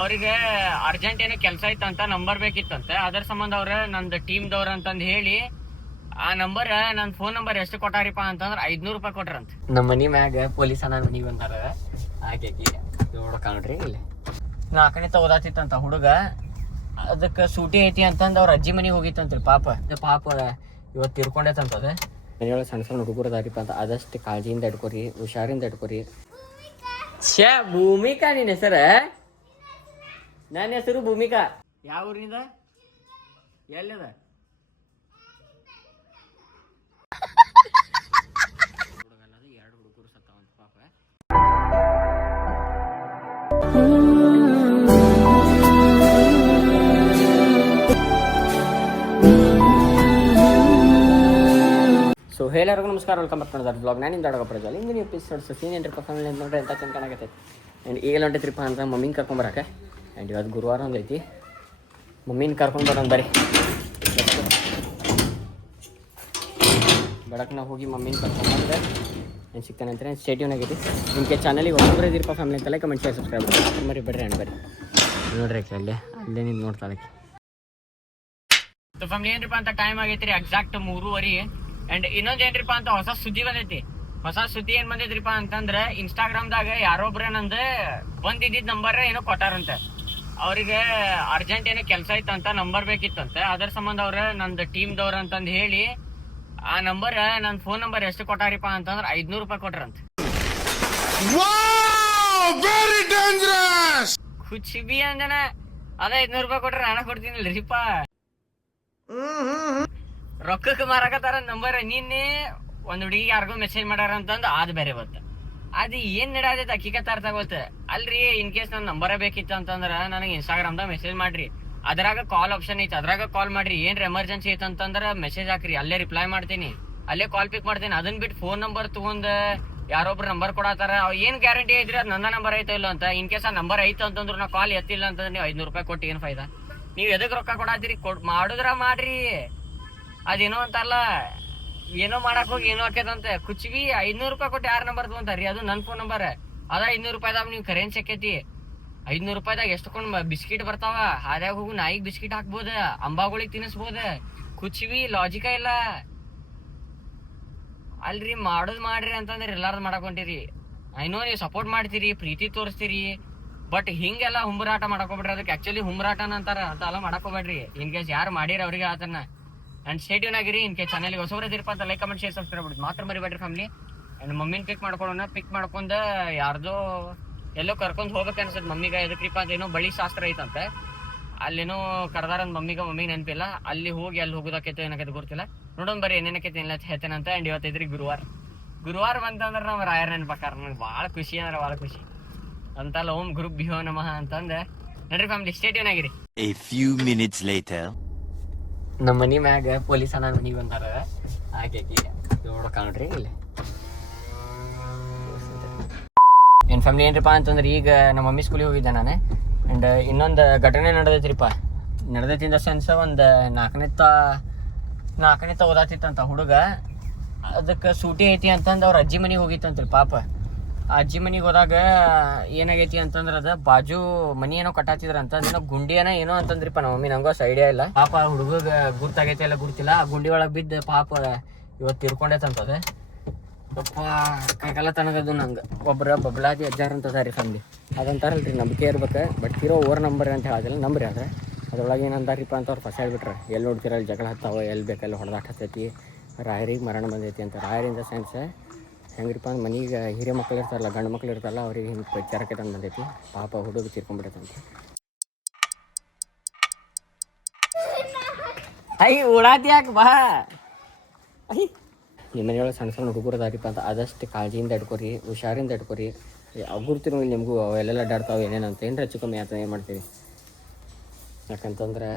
ಅವ್ರಿಗೆ ಅರ್ಜೆಂಟ್ ಏನೋ ಕೆಲಸ ಇತ್ತಂತ ನಂಬರ್ ಬೇಕಿತ್ತಂತೆ. ಅದರ ಸಂಬಂಧ ಅವ್ರ ನಂದು ಟೀಮ್ದವ್ರ ಅಂತಂದು ಹೇಳಿ ಆ ನಂಬರ್ ನನ್ ಫೋನ್ ನಂಬರ್ ಎಷ್ಟು ಕೊಟ್ಟಾರಿಪ್ಪ ಅಂತಂದ್ರ 500 ರೂಪಾಯಿ ಕೊಟ್ರಂತ. ನಮ್ಮ ಮನಿ ಮ್ಯಾಗ ಪೊಲೀಸ್ ಅನ್ನ ಮನಿಗೆ ಬಂದಾರ. ಹಾಗಾಗಿ ನೋಡ್ಕೊಂಡ್ರಿ ಇಲ್ಲಿ 4ನೇ ಓದಾತಿತ್ತಂತ ಹುಡುಗ. ಅದಕ್ಕೆ ಸೂಟಿ ಐತಿ ಅಂತಂದು ಅವ್ರ ಅಜ್ಜಿ ಮನಿಗೆ ಹೋಗಿತ್ತಂತ್ರಿ. ಪಾಪ ಇವತ್ತು ತಿರ್ಕೊಂಡೈತಂತದ. ಮನೆಯೊಳಗೆ ಸಣ್ಣ ಸಣ್ಣ ಹುಡುಗರು ಅದಾರಿಪ್ಪ ಅಂತ ಆದಷ್ಟು ಕಾಳಜಿಯಿಂದ ಇಟ್ಕೊರಿ, ಹುಷಾರಿಂದ ಇಟ್ಕೊರಿ. ಭೂಮಿಕಾ ನಿನ್ನ ಹೆಸರ? ನನ್ನ ಹೆಸರು ಭೂಮಿಕಾ. ಯಾವ ಊರಿನಿಂದ? ಎಲ್ಲದ? ಹುಡುಗಲ್ಲದ 2 ಹುಡುಗರು ಸತ್ತಾವಂತ ಪಾಪ. ಸೊ ಎಲ್ಲರಿಗೂ ನಮಸ್ಕಾರ, ವೆಲ್ಕಮ್ ಬ್ಯಾಕ್ ಮಾಡಿದಾರೆ ಬ್ಲಾಗ್. ನಾನು ಇಂದ ಅಡಗ ಪ್ರಜ್ವಲ್. ಇಂದಿನ ಎಪಿಸೋಡ್ಸ್ ಸೀನ್ ಏನ್ರಿಪ್ಪ ಫ್ಯಾಮಿಲಿ ಅಂತ ನೋಡ್ರಿ, ಎಂತ ಚಂದ ಕಾಣಕತ್ತೈತಿ. ಆ್ಯಂಡ್ ಈಗ ಹೊಂಟೈತ್ರಿಪ್ಪ ಅಂತ ಮಮ್ಮಿನ ಕರ್ಕೊಂಬರಕ್ಕೆ. ಆ್ಯಂಡ್ ಇವತ್ತು ಗುರುವಾರ ಒಂದೈತಿ, ಮಮ್ಮಿನ ಕರ್ಕೊಂಡು ಬರೋಣ ಬರ್ರಿ. ಬೆಳಗ್ಗೆ ನಾವು ಹೋಗಿ ಮಮ್ಮಿನ ಕರ್ಕೊಂಡ್ಬಂದ್ರೆ ಏನು ಸಿಗ್ತಾನೆ ಅಂತಾರೆ. ಸ್ಟೇಟ್ಯೂನ್ ಆಗೈತಿ. ನಿಮಗೆ ಚಾನಲಿಗೆ ಹೊಸಬ್ರು ಇದ್ದೀರಪ್ಪ ಫ್ಯಾಮಿಲಿ ಅಂತಲೇ ಕಮೆಂಟ್ ಶೇರ್ ಸಬ್ಸ್ಕ್ರೈಬ್ ಮಾಡಿ ಬರ್ರಿ ಬರ್ರಿ ಅಣ್ಣ ಬರ್ರಿ. ನೋಡ್ರಿ ಆಕೆ ಅಲ್ಲೇ ನಿಂತು ನೋಡ್ತಾಳಕ್ಕೆ. ಫ್ಯಾಮಿಲಿ ಏನ್ರಿಪ್ಪ ಅಂತ ಟೈಮ್ ಆಗೈತಿ ರೀ ಎಕ್ಸಾಕ್ಟ್ 3:30. ಅಂಡ್ ಇನ್ನೊಂದ್ ಏನ್ರಿಪ್ಪ ಅಂತ ಹೊಸ ಸುದ್ದಿ ಬಂದೈತಿ. ಹೊಸ ಸುದ್ದಿ ಏನ್ ಬಂದೈತ್ರಿಪ್ಪ ಅಂತಂದ್ರ ಇನ್ಸ್ಟಾಗ್ರಾಮ್ದಾಗ ಯಾರೊಬ್ರ ನಂದು ಬಂದಿದ್ದ ನಂಬರ್ ಏನೋ ಕೊಟ್ಟಾರಂತ. ಅವ್ರಿಗೆ ಅರ್ಜೆಂಟ್ ಏನೋ ಕೆಲಸ ಇತ್ತಂತ ನಂಬರ್ ಬೇಕಿತ್ತಂತೆ. ಅದರ ಸಂಬಂಧ ಅವ್ರ ನಂದು ಟೀಮ್ದವ್ರ ಅಂತಂದು ಹೇಳಿ ಆ ನಂಬರ್ ನನ್ ಫೋನ್ ನಂಬರ್ ಎಷ್ಟು ಕೊಟ್ಟಾರಿಪ್ಪ ಅಂತಂದ್ರ 500 ರೂಪಾಯಿ ಕೊಟ್ರಂತ. ಖುಷಿ ಅಂದನ ಅದ 500 ರೂಪಾಯಿ ಕೊಟ್ರೆ ಹಣ ಕೊಡ್ತೀನಿಲ್ರಿಪ್ಪ. ರೊಕ್ಕಕ್ಕೆ ಮಾರಾಕತ್ತಾರ ನಂಬರ್. ನಿನ್ನೆ ಒಂದ್ ಹುಡುಗಿ ಯಾರಿಗೋ ಮೆಸೇಜ್ ಮಾಡ್ಯಾರ ಅಂತಂದು ಅದ್ ಬೇರೆ ಗೊತ್ತ. ಅದು ಏನ್ ನಡಾದೈತೆ ಹಕ್ಕಿಕತ್ ಅರ್ಥ ಗೊತ್ತ ಅಲ್ರಿ. ಇನ್ ಕೇಸ್ ನನ್ ನಂಬರೇ ಬೇಕಿತ್ತು ಅಂತಂದ್ರ ನನಗೆ ಇನ್ಸ್ಟಾಗ್ರಾಮ್ದಾಗ ಮೆಸೇಜ್ ಮಾಡ್ರಿ. ಅದ್ರಾಗ ಕಾಲ್ ಆಪ್ಷನ್ ಐತಿ, ಅದ್ರಾಗ ಕಾಲ್ ಮಾಡ್ರಿ. ಏನ್ರ ಎಮರ್ಜೆನ್ಸಿ ಐತೆ ಅಂತಂದ್ರ ಮೆಸೇಜ್ ಹಾಕ್ರಿ, ಅಲ್ಲೇ ರಿಪ್ಲೈ ಮಾಡ್ತೀನಿ, ಅಲ್ಲೇ ಕಾಲ್ ಪಿಕ್ ಮಾಡ್ತೀನಿ. ಅದನ್ ಬಿಟ್ಟು ಫೋನ್ ನಂಬರ್ ತಗೊಂಡ್ ಯಾರೊಬ್ರು ನಂಬರ್ ಕೊಡತಾರ. ಏನ್ ಗ್ಯಾರಂಟಿ ಐತ್ರಿ ಅದ್ ನನ್ನ ನಂಬರ್ ಐತೋ ಇಲ್ಲ ಅಂತ. ಇನ್ ಕೇಸ್ ಆ ನಂಬರ್ ಐತೆ ಅಂತಂದ್ರ ನಾ ಕಾಲ್ ಎತ್ತಿಲ್ಲ ಅಂತಂದ್ರೆ ನೀವು 500 ರೂಪಾಯಿ ಕೊಟ್ಟು ಏನ್ ಫೈದಾ? ನೀವ್ ಎದಕ್ ರೊಕ್ಕ ಕೊಡಾತೀರಿ? ಮಾಡುದ್ರ ಮಾಡ್ರಿ. ಅದೇನೋ ಅಂತಲ್ಲ, ಏನೋ ಮಾಡಕ್ ಹೋಗಿ ಏನೋ ಹಾಕ್ಯದಂತೆ ಕುಚ್ವಿ. 500 ರೂಪಾಯಿ ಕೊಟ್ಟು ಯಾರ ನಂಬರ್ ತಗೊಂತಾರ್ರಿ? ಅದು ನನ್ ಫೋನ್ ನಂಬರ್ ಅದ. 500 ರೂಪಾಯಿದಾಗ ನೀವು ಕರೆನ್ಸಿ ಹಾಕೈತಿ. 500 ರೂಪಾಯಿದಾಗ ಎಷ್ಟೊಂದ್ ಬಿಸ್ಕಿಟ್ ಬರ್ತಾವ. ಹಾದ್ಯಾಗ ಹೋಗು ನಾಯಿಗ್ ಬಿಸ್ಕಿಟ್ ಹಾಕ್ಬೋದ, ಅಂಬಾಗಳಿಗೆ ತಿನ್ನಿಸ್ಬೋದ. ಕುಚ್ವಿ ಲಾಜಿಕ ಇಲ್ಲ ಅಲ್ರಿ. ಮಾಡೋದ್ ಮಾಡ್ರಿ ಅಂತಂದ್ರೆ ಎಲ್ಲಾರ್ದು ಮಾಡಕ್ ಹೊಂಟಿರಿ. ಐನೋ ನೀವು ಸಪೋರ್ಟ್ ಮಾಡ್ತೀರಿ, ಪ್ರೀತಿ ತೋರಿಸ್ತೀರಿ, ಬಟ್ ಹಿಂಗೆಲ್ಲ ಹುಂಬರಾಟ ಮಾಡಕೋಬೇಡ್ರಿ. ಅದಕ್ಕೆ ಆಕ್ಚುಲಿ ಹುಂಬರಾಟನ ಅಂತಾರ, ಅಂತ ಎಲ್ಲ ಮಾಡಕೋಬೇಡ್ರಿ. ಇನ್ ಕೇಸ್ ಯಾರು ಮಾಡಿರಿ ಅವ್ರಿಗೆ ಆತನ. ಅಂಡ್ ಸ್ಟೇಟ್ಯೂನ್ ಆಗಿರಿ. ಇನ್ ಕೇಸ್ ಚಾನಲ್ಗೆ ಹೊಸಬ್ರು ಇದ್ದೀರಪ್ಪ ಅಂತ ಲೈಕ್ ಕಮೆಂಟ್ ಶೇರ್ ಸಬ್ಸ್ಕ್ರೈಬ್ ಮಾಡಿ ಮಾತ್ರ ಮರಿಬೇಡ್ರಿ ಫ್ಯಾಮಿಲಿ. ಅಂಡ್ ಮಮ್ಮಿನ ಪಿಕ್ ಮಾಡ್ಕೊಳ್ಳೋಣ. ಪಿಕ್ ಮಾಡ್ಕೊಂಡ ಯಾರ್ದೋ ಎಲ್ಲೋ ಕರ್ಕೊಂಡ್ ಹೋಗ್ಬೇಕು ಅನ್ಸತ್ ಮಮ್ಮಿಗ. ಎದಕ್ರಿಪ್ಪ ಅಂತ ಏನೋ ಬಳಿ ಶಾಸ್ತ್ರ ಐತಂತೆ. ಅಲ್ಲೇನೋ ಕರ್ದಾರಂದ್ ಮಮ್ಮಿಗೆ ನೆನಪಿಲ್ಲ. ಅಲ್ಲಿ ಹೋಗಿ ಅಲ್ಲಿ ಹೋಗೋದಕ್ಕೈತೆ ಏನಕೈತೆ ಗೊತ್ತಿಲ್ಲ. ನೋಡೋಣ ಬರ್ರಿ ಏನೇನಕೈತೆ ಇಲ್ಲ ಹೇಳ್ತೇನಂತ. ಅಂಡ್ ಇವತ್ತೈತ್ರಿ ಗುರುವಾರ ಬಂತಂದ್ರೆ ನಮ್ಮ ರಾಯರ್ ನೆನಪಾಕಾರ. ನನಗೆ ಭಾಳ ಖುಷಿ ಅಂದ್ರೆ ಭಾಳ ಖುಷಿ ಅಂತಲ್ಲ. ಓಂ ಗ್ರೂಪ್ ಬಿಹೋ ನಮಃ ಅಂತಂದೆ. ನೋಡ್ರಿ ಫ್ಯಾಮಿಲಿ ಸ್ಟೇಟ್ಯೂನ್ ಆಗಿರಿ. A few minutes later. ನಮ್ಮ ಮನಿ ಮ್ಯಾಗ ಪೊಲೀಸ್ ಅನ್ನ ಮನಿಗೆ ಬಂದಾರ. ಹಾಗಾಗಿ ನೋಡ್ಕೊಂಡ್ರಿ ಇಲ್ಲಿ ಏನ್ ಫ್ಯಾಮಿಲಿ ಏನ್ರಿಪ್ಪ ಅಂತಂದ್ರೆ ಈಗ ನಮ್ಮ ಮಮ್ಮಿ ಸ್ಕೂಲಿಗೆ ಹೋಗಿದ್ದೆ ನಾನು. ಅಂಡ್ ಇನ್ನೊಂದು ಘಟನೆ ನಡೆದೈತ್ರಿಪ್ಪ. ನಡೆದೈತಿಂದ ಸೆನ್ಸ್ ಒಂದು 4ನೇ ಓದಾತಿತ್ತಂತ ಹುಡುಗ. ಅದಕ್ಕೆ ಸೂಟಿ ಐತಿ ಅಂತಂದು ಅವ್ರ ಅಜ್ಜಿ ಮನಿಗೆ ಹೋಗಿತ್ತಂತ್ರಿ. ಪಾಪ ಆ ಅಜ್ಜಿ ಮನಿಗೆ ಹೋದಾಗ ಏನಾಗೈತಿ ಅಂತಂದ್ರೆ ಅದ ಬಾಜು ಮನಿ ಏನೋ ಕಟ್ಟಾತಿದ್ರಂತ. ಅದೇನೋ ಗುಂಡಿ ಏನೋ ಅಂತಂದ್ರಿಪ್ಪ. ನಮ್ಮ ಮಮ್ಮಿ ನಂಗೂ ಅಷ್ಟು ಐಡಿಯಾ ಇಲ್ಲ. ಪಾಪ ಹುಡುಗ ಗುರ್ತಾಗೈತಿ ಎಲ್ಲ ಗುರ್ತಿಲ್ಲ. ಆ ಗುಂಡಿ ಒಳಗೆ ಬಿದ್ದು ಪಾಪ ಇವತ್ತು ತಿರ್ಕೊಂಡೈತಂತದ. ಪಪ್ಪ ಕೈಕಾಲ ತನಗದು. ನಂಗೆ ಒಬ್ಬರ ಬಬ್ಲಾದಿ ಅಜ್ಜಾರ್ ಅಂತದ ರೀ ಫ್ಯಾಮಿಲಿ. ಅದಂತಾರಲ್ರಿ ನಂಬಿಕೆ ಇರ್ಬೇಕು. ಬಟ್ ಇರೋ ಓವರ್ ನಂಬರ್ ಅಂತ ಹೇಳೋದಿಲ್ಲ, ನಂಬ್ರಿ. ಆದ್ರೆ ಅದ್ರೊಳಗೆ ಏನಂತಾರಿಪ್ಪ ಅಂತ ಅವ್ರು ಫಸಾಡ್ಬಿಟ್ರೆ. ಎಲ್ಲಿ ನೋಡ್ತಿರ ಅಲ್ಲಿ ಜಗಳ ಹತ್ತಾವ, ಎಲ್ಲಿ ಬೇಕಲ್ಲಿ ಹೊಡೆದಾಟ ಹತ್ತೈತಿ. ರಾಯರಿಗೆ ಮರಣ ಬಂದೈತಿ ಅಂತ. ರಾಯರಿಂದ ಸೆನ್ಸ್ ಹೆಂಗ್ರಿಪ್ಪ ಅಂದ್ರೆ ಮನೆಗೆ ಹಿರಿಯ ಮಕ್ಳು ಇರ್ತಾರಲ್ಲ, ಗಂಡು ಮಕ್ಳು ಇರ್ತಾರಲ್ಲ, ಅವ್ರಿಗೆ ಹಿಂಗೆ ಚರಕ್ಕೆ ತಂದು ಬಂದೈತಿ. ಪಾಪ ಹುಡುಗ ತೀರ್ಕೊಂಡ್ಬಿಡೈತಂತೆ. ಉಳಾತಿ ಯಾಕೆ ಬಾ. ನಿಮ್ಮ ಮನೆಯೊಳಗೆ ಸಣ್ಣ ಸಣ್ಣ ಹುಡುಗರು ಅದಾರಿಪ್ಪ ಅಂತ ಆದಷ್ಟು ಕಾಳಜಿಯಿಂದ ಇಟ್ಕೊರಿ, ಹುಷಾರಿಂದ ಇಟ್ಕೊರಿ. ಗುರ್ತಿರೋ ನಿಮಗೂ ಅವೆಲ್ಲ ಅಡ್ಡಾಡ್ತಾವೆ ಏನೇನಂತ. ಏನರ ಹೆಚ್ಚು ಕಮ್ಮಿ ಆತ ಏನು ಮಾಡ್ತೀವಿ. ಯಾಕಂತಂದ್ರೆ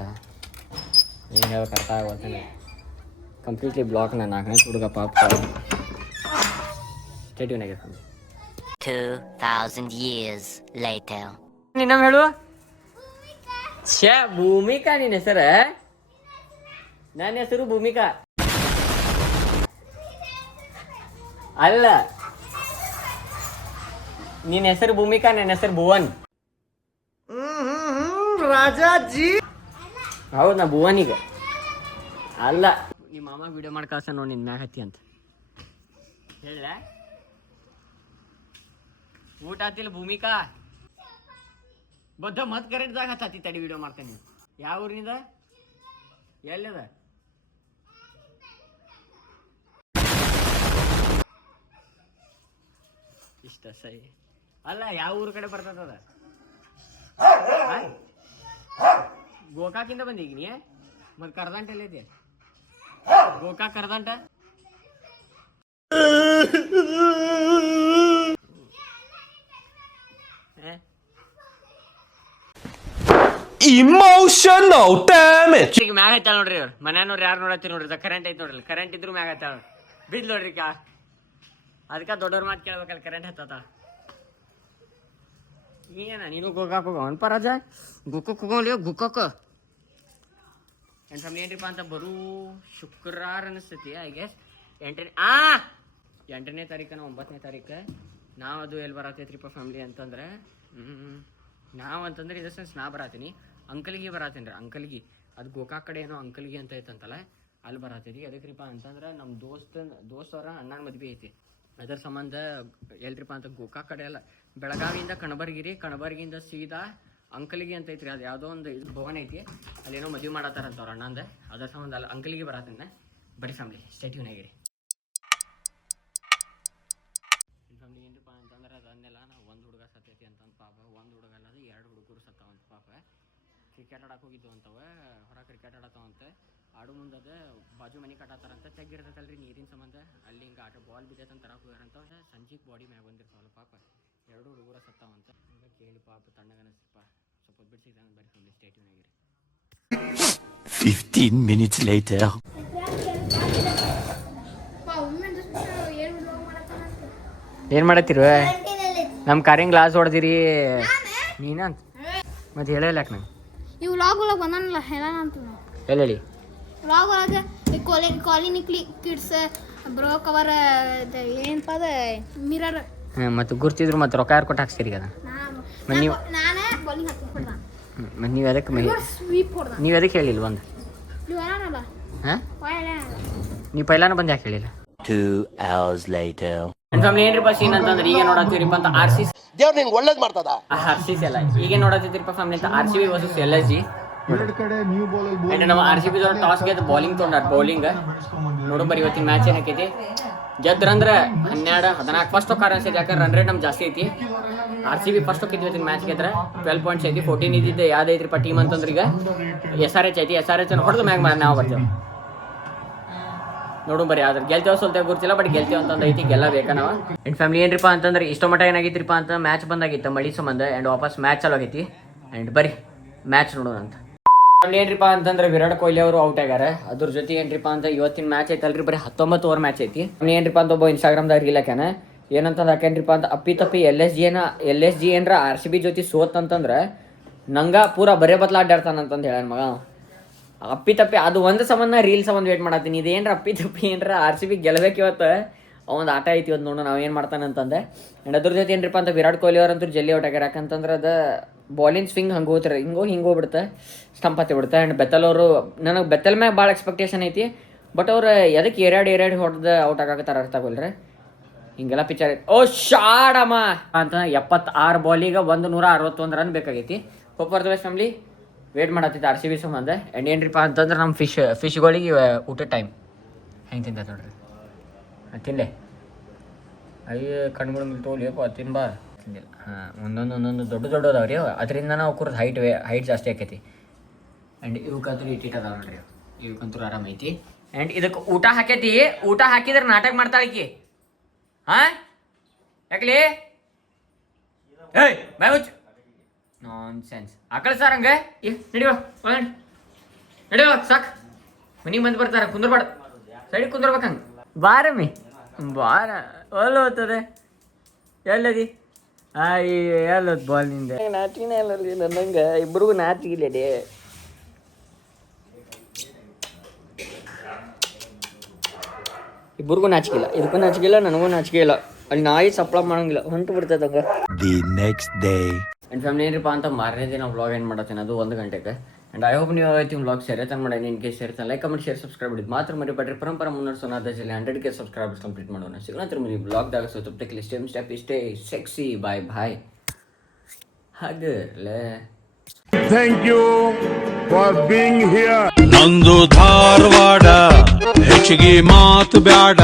ಏನು ಹೇಳ್ಬೇಕು ಅರ್ಥ ಆಗೋತಾನೆ. Completely block. ನಾನು 4ನೇ ಹುಡುಗ ಪಾಪ ಸ್ಟೇಟ್ಯೂನ್ ಆಗಿರ್ತಾನೆ. 2000 years later. ನಿನ್ನಮ್ಮ ಹೇಳು. ಭೂಮಿಕಾ ನಿನ್ನ ಹೆಸರ? ನನ್ನ ಹೆಸರು ಭೂಮಿಕಾ ಅಲ್ಲ. ನಿನ್ನ ಹೆಸರು ಭೂಮಿಕಾ, ನನ್ನ ಹೆಸರು ಭುವನ್. ಹೌದು ನಾ ಭುವನಿಗೆ ಅಲ್ಲ ನಿಮ್ಮ ಮಾಮ ವಿಡಿಯೋ ಮಾಡಿ ಕಳ್ಸ ನೋಡಿ ನಿನ್ನ ಮ್ಯಾಗ ಹತ್ತಿ ಅಂತ ಹೇಳ ಊಟ ಆತಿಲ್ಲ ಭೂಮಿಕಾ ಬದ್ಧ ಮತ್ ಕರೆಕ್ಟ್ದಾಗ ಹತ್ತಿ ತಡಿ ವಿಡಿಯೋ ಮಾಡ್ತೇನೆ ಯಾವ ಊರಿನಿಂದ ಎಲ್ಲಿದ ಇಷ್ಟ ಸೈ ಅಲ್ಲ ಯಾವ ಊರ ಕಡೆ ಬರ್ತದ ಗೋಕಾಕಿಂದ ಬಂದೀಗ ನೀ ಮತ್ ಕರ್ದಂಟ ಎಲ್ಲೈತಿ ಗೋಕಾಕ್ ಕರ್ದಂಟ Emotional damage. ಈಗ ಮ್ಯಾಗ ಐತಾಳ ನೋಡ್ರಿ ಅವ್ರು ಮನ್ಯಾನವ್ರು ಯಾರು ನೋಡತ್ತೀರಿ ನೋಡ್ರಿ ಕರೆಂಟ್ ಐತಿ ನೋಡ್ರಿ ಕರೆಂಟ್ ಇದ್ರು ಮ್ಯಾಗ ಐತಾಳ ಬಿದ್ ನೋಡ್ರಿ ಅದಕ್ಕ ದೊಡ್ಡವ್ರ ಮಾತು ಕೇಳ್ಬೇಕಲ್ಲ ಕರೆಂಟ್ ಹತ್ತತ ಏನ ನೀನು ಗೋಕಾಕ್ ಹೋಗ ಅನ್ಪ ರಾಜ ಗುಕ್ಕಕ್ ಹೋಗೋಲಿ ಗುಕ್ಕಕ್ ಫ್ಯಾಮಿಲಿ ಏನ್ರಿಪ್ಪ ಅಂತ ಬರು ಶುಕ್ರವಾರ ಅನಿಸ್ತೈತಿ ಐ ಗೆಸ್ 8ನೇ ತಾರೀಕನ 9ನೇ ತಾರೀಕು ನಾವು ಅದು ಎಲ್ಲಿ ಬರತೈತ್ರಿಪ್ಪ ಫ್ಯಾಮಿಲಿ ಅಂತಂದ್ರೆ ನಾವು ಅಂತಂದ್ರೆ ಇದು ಸೆನ್ಸ್ ನಾ ಬರತ್ತೀನಿ ಅಂಕಲ್ಗೆ ಬರತ್ತೀನಿ ರೀ ಅಂಕಲ್ಗೆ ಅದು ಗೋಕಾಕ್ ಕಡೆ ಏನೋ ಅಂಕಲ್ಗೆ ಅಂತ ಐತಂತಲ್ಲ ಅಲ್ಲಿ ಬರತ್ತೀರಿ ಅದಕ್ರಿಪ್ಪ ಅಂತಂದ್ರೆ ನಮ್ಮ ದೋಸ್ತವ್ರ ಅಣ್ಣನ ಮದ್ವೆ ಐತಿ ಅದರ ಸಂಬಂಧ ಎಲ್ರಿಪ್ಪ ಅಂತ ಗೋಕಾಕ್ ಕಡೆ ಅಲ್ಲ ಬೆಳಗಾವಿಯಿಂದ ಕಣಬರ್ಗಿಯಿಂದ ಸೀದಾ ಅಂಕಲ್ಗೆ ಅಂತ ಐತ್ರಿ ಅದು ಯಾವುದೋ ಒಂದು ಇದು ಭವನ ಐತಿ ಅಲ್ಲೇನೋ ಮದುವೆ ಮಾಡತ್ತಾರಂತ ಅವ್ರ ಅಣ್ಣಂದ ಅದರ ಸಂಬಂಧ ಅಲ್ಲ ಅಂಕಲ್ಗೆ ಬರತ್ತನ್ನ ಬರೀ ಫ್ಯಾಮಿಲಿ ಸ್ಟೇಟ್ಯೂನ್ ಆಗಿರಿ ಫ್ಯಾಮಿಲಿ ಏನ್ರಿಪ್ಪ ಅಂತಂದ್ರೆ ಅದನ್ನೆಲ್ಲ ನಾವು ಒಂದು ಹುಡುಗ ಸತ್ತೈತಿ ಅಂತಂದು ಪಾಪ ಒಂದು ಹುಡುಗ ಅಲ್ಲ ಅದು 2 ಹುಡುಗರು ಸತ್ತಾವಂತ ಪಾಪ ಕ್ರಿಕೆಟ್ ಆಡಕ್ಕೆ ಹೋಗಿದ್ದು ಅಂತವ ಹೊರ ಕ್ರಿಕೆಟ್ ಆಡತ್ತಾವಂತ ಆಡು ಮುಂದದ ಬಾಜು ಮನೆ ಕಟ್ಟಾತಾರಂತ ತೆಗ್ಗಿರ್ತೈತಲ್ರಿ ನೀರಿನ ಸಂಬಂಧ ಅಲ್ಲಿ ಹಿಂಗೆ ಆಟ ಬಾಲ್ ಬಿದ್ದೈತಂತ ತರಕ್ಕೆ ಹೋಗ್ಯಾರಂತ ಸಂಜೆಗೆ ಬಾಡಿ ಮ್ಯಾಗ ಬಂದಿರ್ತಾವಲ್ಲ ಪಾಪ 2 ಹುಡುಗರ ಸತ್ತಾವಂತ ಕೇಳಿ ಪಾಪ ತಣ್ಣಗ ಅನಿಸ್ತಿಪ್ಪ ಸ್ವಲ್ಪ ಬಿಟ್ಟು ಸಿಗ್ತಾನೆ ಬರೀ ಫ್ಯಾಮಿಲಿ ಸ್ಟೇಟ್ಯೂನ್ ಆಗಿರಿ 15 minutes later. ಏನು ಮಾಡತ್ತೀರ ನಮ್ಮ ಕಾರಿಂಗ್ ಗ್ಲಾಸ್ ಹೊಡೆದಿರಿ ನೀನಂತ ಮತ್ತೆ ಹೇಳಿಲ್ಲ ಯಾಕೆ ನಂಗೆ ಈ ವ್ಲಾಗ್ ಒಳಗೆ ಬಂದನಲ್ಲ ಹೇಳೋಣ ಅಂತ ಹೇಳಿ ವ್ಲಾಗ್ ಒಳಗೆ ಕಾಲಿನಿ ಕಿಡ್ಸ್ ಬ್ರೋ ಕವರ್ ಏನಪ್ಪ ಅದ ಮಿರರ್ ಮತ್ತು ಗುರ್ತಿದ್ರು ಮತ್ತು ರೊಕ್ಕ ಯಾರು ಕೊಟ್ಟು ಹಾಕ್ಸ್ತೀರಿ ಅದ ನೀವು ನಾನೇ ಬಾಲಿಂಗ್ ಹಾಕಿ ಹೊಡ್ದ ಮತ್ತು ನೀವು ಅದಕ್ಕೆ ಸ್ವೀಪ್ ಹೊಡ್ದ ನೀವು ಅದಕ್ಕೆ ಹೇಳಿಲ್ಲ ಒಂದು ನೀವು ಹೇಳೋಣಲ್ಲ ಹಾಂ ನೀವು ಪೈಲಾನ ಬಂದು ಯಾಕೆ ಹೇಳಿಲ್ಲ 2 hours later. ನನ್ನ ಫ್ಯಾಮಿಲಿ ಏನ್ರಿಪ್ಪ ಸೀನ್ ಅಂತಂದ್ರೆ ಈಗ ನೋಡತ್ತೀರಿಪ್ಪ ಅಂತ ದೇವ್ರು ನಿಂಗೆ ಒಳ್ಳೇದು ಮಾಡ್ತದ RCC ಅಲ್ಲ ಈಗ ನೋಡತ್ತಿದ್ರಿಪ್ಪ ಫ್ಯಾಮಿಲಿ ಅಂತ RCB ವರ್ಸಸ್ LSG ಅಂಡ್ ನಮ್ಮ RCB ದವ್ರು ಟಾಸ್ ಗೆದ್ದು ಬೌಲಿಂಗ್ ತೊಗೊಂಡಾರ ಬೌಲಿಂಗ್ ನೋಡೋಬರಿ ಇವತ್ತಿನ ಮ್ಯಾಚ್ ಏನೈತಿ ಗೆದ್ರಂದ್ರೆ 12-14 ಫಸ್ಟ್ ಹೋಗಿ ಅನ್ಸೈತಿ ಯಾಕಂದ್ರೆ ರನ್ ರೇಟ್ ನಮ್ಗೆ ಜಾಸ್ತಿ ಐತಿ RCB ಫಸ್ಟ್ ಹೋಗಿದ್ದು ಇವತ್ತಿನ ಮ್ಯಾಚ್ ಗೆದ್ರೆ 12 ಪಾಯಿಂಟ್ಸ್ ಐತಿ 14 ಇದ್ದಿದ್ದು ಯಾವ್ದು ಐತ್ರಿಪ್ಪ ಟೀಮ್ ಅಂತಂದ್ರೆ ಈಗ SRH ಐತಿ SRH ಅನ್ನು ಹೊಡೆದು ಮ್ಯಾಗ ನಾವು ಬರ್ತೇವೆ ನೋಡು ಬರೀ ಆದ್ರೆ ಗೆಲ್ತೇವೆ ಸ್ವಲ್ಪ ಗೊತ್ತಿಲ್ಲ ಬಟ್ ಗೆಲ್ತೇವೆ ಅಂತಂದು ಐತಿ ಗೆಲ್ಲಬೇಕಾ ನಾವು ಅಂಡ್ ಫ್ಯಾಮಿಲಿ ಏನ್ರಿಪ್ಪ ಅಂತಂದ್ರೆ ಇಷ್ಟೋ ಮಟ್ಟ ಏನಾಗಿತ್ರಿಪ್ಪ ಅಂತ ಮ್ಯಾಚ್ ಬಂದಾಗಿತ್ತು ಮಳಿ ಸಂಬಂಧ ಆ್ಯಂಡ್ ವಾಪಸ್ ಮ್ಯಾಚ್ ಚಾಲು ಆಗೈತಿ ಆ್ಯಂಡ್ ಬರೀ ಮ್ಯಾಚ್ ನೋಡೋಣ ಅಂತ ಫ್ಯಾಮಿಲಿ ಏನ್ರಿಪ್ಪ ಅಂತಂದ್ರೆ ವಿರಾಟ್ ಕೊಹ್ಲಿ ಅವರು ಔಟ್ ಆಗ್ಯಾರ ಅದ್ರ ಜೊತೆ ಏನ್ರಿಪ್ಪ ಅಂತ ಇವತ್ತಿನ ಮ್ಯಾಚ್ ಐತಲ್ರಿ ಬರೀ 19 ಓವರ್ ಮ್ಯಾಚ್ ಐತಿ ಏನ್ರಿಪ್ಪ ಅಂತ ಒಬ್ಬ ಇನ್ಸ್ಟಾಗ್ರಾಮ್ದಾಗ ರೀಲ್ ಹಾಕ್ಯಾನ ಏನಂತಂದು ಹಾಕ್ಯಾನ್ರಿಪ್ಪ ಅಂತ ಅಪ್ಪಿ LSG ಏನ್ರ RCB ಜೊತೆ ಸೋತ್ ಅಂತಂದ್ರೆ ನಂಗೆ ಪೂರಾ ಬರೇ ಬತ್ಲಾಡ್ಯಾಡ್ತಾನಂತಂದು ಹೇಳ್ಯಾನ ಮಗ ಅಪ್ಪಿ ಅದು ಒಂದು ಸಂಬಂಧ ರೀಲ್ ಸಂಬಂಧ ವೇಟ್ ಮಾಡತ್ತೀನಿ ಇದೇನ್ರ ಅಪ್ಪಿ ಏನ್ರ RCB ಗೆಲ್ಬೇಕು ಇವತ್ತು ಒಂದು ಆಟ ಐತಿ ಇವತ್ತು ನೋಡೋಣ ನಾವು ಏನು ಮಾಡ್ತಾನೆ ಅಂತಂದೆ ಆ್ಯಂಡ್ ಅದ್ರ ಜೊತೆ ಏನ್ರಿಪ್ಪ ಅಂತ ವಿರಾಟ್ ಕೊಹ್ಲಿ ಅವ್ರಂತೂ ಜಲ್ದಿ ಔಟ್ ಆಗ್ಯಾರ ಯಾಕಂತಂದ್ರೆ ಅದು ಬಾಲಿಂಗ್ ಸ್ವಿಂಗ್ ಹಂಗೆ ಹೋಗ್ತಾರೆ ಹಿಂಗೆ ಹೋಗ್ಬಿಡುತ್ತೆ ಸ್ಟಂಪ್ ಹತ್ತಿ ಬಿಡುತ್ತೆ ಆ್ಯಂಡ್ ಬೆತ್ತಲ್ ಅವರು ನನಗೆ ಬೆತ್ತಲ್ ಮ್ಯಾಗ ಭಾಳ ಎಕ್ಸ್ಪೆಕ್ಟೇಷನ್ ಐತಿ ಬಟ್ ಅವ್ರು ಎದಕ್ಕೆ ಎರಡು ಹೊಡೆದು ಔಟ್ ಆಗಾಕತ್ತಾರ ಅರ್ಥ ಆಗೋಲ್ರಿ ಹಿಂಗೆಲ್ಲ ಪಿಕ್ಚರ್ ಐತಿ ಓ ಶಾಡಮ್ಮ ಅಂತ 76 ಬಾಲಿಗೆ 161 ರನ್ ಬೇಕಾಗೈತಿ hope for the best family wait ಮಾಡತ್ತಿತ್ತು RCB ಸಂಬಂಧ ಆ್ಯಂಡ್ ಏನ್ರಿಪ್ಪ ಅಂತಂದ್ರೆ ನಮ್ಮ ಫಿಶ್ಗಳಿಗೆ ಊಟ ಟೈಮ್ ಹೆಂಗೆ ತಿಂತ ನೋಡ್ರಿ ತಿನ್ಲೆ ಅಯ್ಯ ಕಣ್ಗಳು ಮಿಲ್ತೋಲಿಯಪ್ಪ ತಿನ್ಬಾ ತಿಂದಿಲ್ಲ ಒಂದೊಂದು ದೊಡ್ಡದವ್ರಿ ಅದರಿಂದ ನಾವು ಕುರ್ದು ಹೈಟ್ ಜಾಸ್ತಿ ಆಕೈತಿ ಆ್ಯಂಡ್ ಇವಕ್ಕಂತೂ ಇಟ್ಟಿಟ್ಟು ಅದಾವ ನೋಡ್ರಿ ಇವಕ್ಕಂತೂ ಆರಾಮ ಐತಿ ಆ್ಯಂಡ್ ಇದಕ್ಕೆ ಊಟ ಹಾಕಿದ್ರೆ ನಾಟಕ ಮಾಡ್ತಾಳಿಕಿ ಹಾಂ ಯಾಕಲಿ ಏಯ್ ಬಾಯ್ ಮುಚ್ಚು ನಾನ್ ಸೆನ್ಸ್ ಆಕಳ ಸಾರ್ ಹಂಗೆ ನಡಿವ ನಡಿವ ಸಾಕು ಮನಿಗೆ ಬಂದು ಬರ್ತಾರ ಕುಂದ್ರಬಾರ್ದು ಸೈಡಿಗೆ ಕುಂದ್ರಬೇಕಂಗೆ ಬಾರಮ್ಮಿ ಬಾರ ಒಲ್ಲ ಹೋಗ್ತದೆ ಎಲ್ಲದಿ ಎಲ್ಲೋದ್ ಬಾಲ್ ನಿಂದ ನಾಚಿನ ಎಲ್ಲ ನಂಗೆ ಇಬ್ರಿಗೂ ನಾಚಿಗಿಲ್ಲದೆ ಇಬ್ಬರಿಗೂ ನಾಚಿಕಿಲ್ಲ ಇದಕ್ಕೂ ನಾಚಿಕಿಲ್ಲ ನನಗೂ ನಾಚಿಕೆ ಇಲ್ಲ ಅಲ್ಲಿ ನಾಯಿ ಸಪ್ಲ ಮಾಡಂಗಿಲ್ಲ ಹೊಂಟು ಬಿಡ್ತೈತೆ ಹಂಗೆ The next day. And family ಏನಪ್ಪ ಅಂತ ಮಾರನೇ ದಿನ ವ್ಲಾಗ್ ಏನು ಮಾಡತ್ತೀನಿ ಅದು 1 ಗಂಟೆಗೆ. ಆ್ಯಂಡ್ ಐ ಹೋಪ್ ನೀವು ಇವತ್ತಿನ ವ್ಲಾಗ್ ಸೇರ್ತಾನೆ ಮಾಡಿ. ಇನ್ ಕೇಸ್ ಸೇರ್ತಾನೆ ಲೈಕ್ ಕಮೆಂಟ್ ಶೇರ್ ಸಬ್ಸ್ಕ್ರೈಬ್ ಮಾಡಿದ್ದು ಮಾತ್ರ ಮರಿಬೇಡ್ರಿ. ಪರಂಪರ ಮುನ್ನಡೆಸೋಣ ಅದರಲ್ಲಿ 100K ಸಬ್ಸ್ಕ್ರೈಬರ್ಸ್ ಕಂಪ್ಲೀಟ್ ಮಾಡೋಣ. ಸಿಗೋಣ ಮುಂದೆ ಬ್ಲಾಗ್ದಾಗ ಸೊ ತಪ್ಪಕ್ಕೆ ಸ್ಟೆಪ್ ಇಷ್ಟೇ ಸೆಕ್ಸಿ ಬಾಯ್ ಹಾಗಲೇ. Thank you for being here. ನಂದು ಧಾರವಾಡ ಹೆಚ್ಚಿಗೆ ಮಾತು ಬ್ಯಾಡ.